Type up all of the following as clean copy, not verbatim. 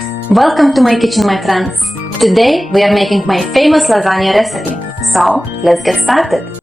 Welcome to my kitchen, my friends. Today we are making my famous lasagna recipe. So let's get started.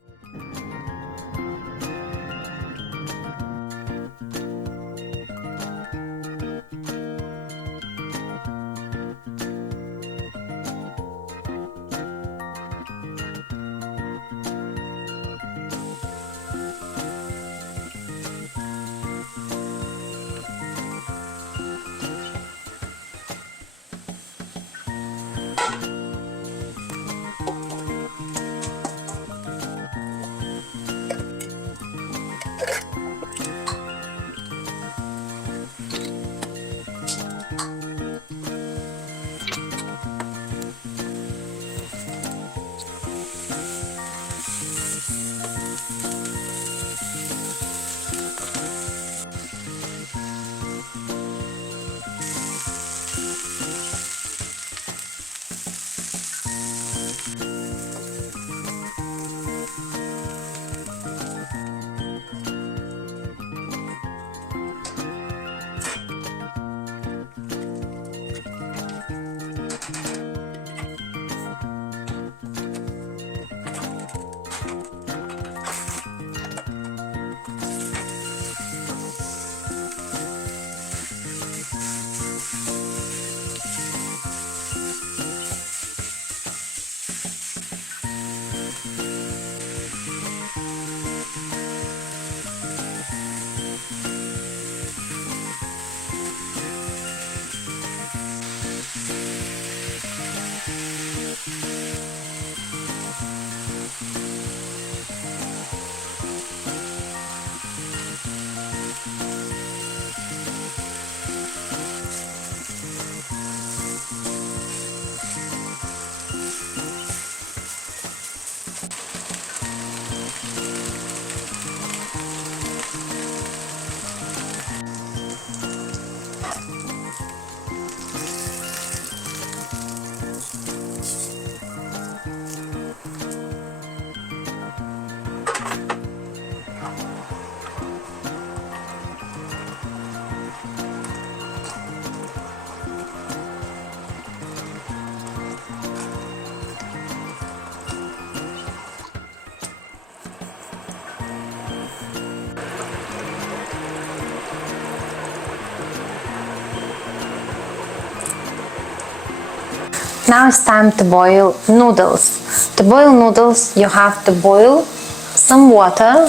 Now it's time to boil noodles. To boil noodles, you have to boil some water,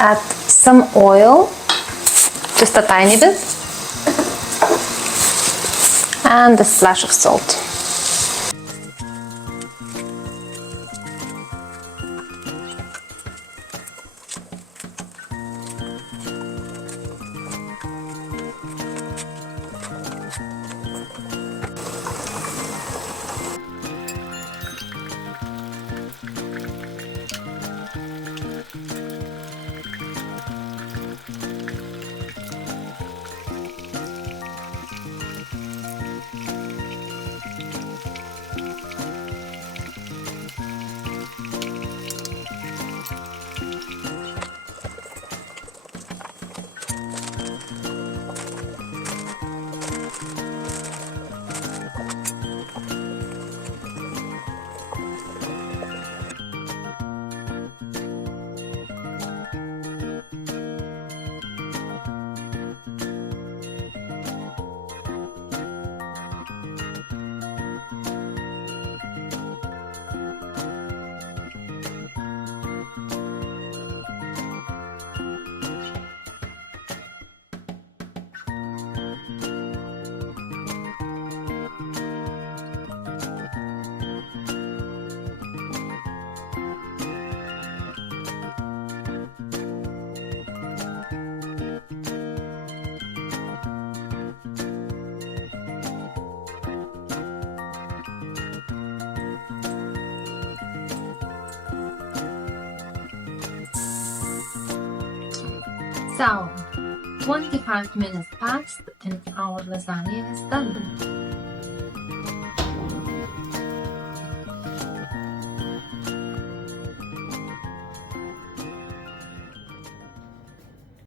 add some oil, just a tiny bit, and a splash of salt. So, 25 minutes passed and our lasagna is done.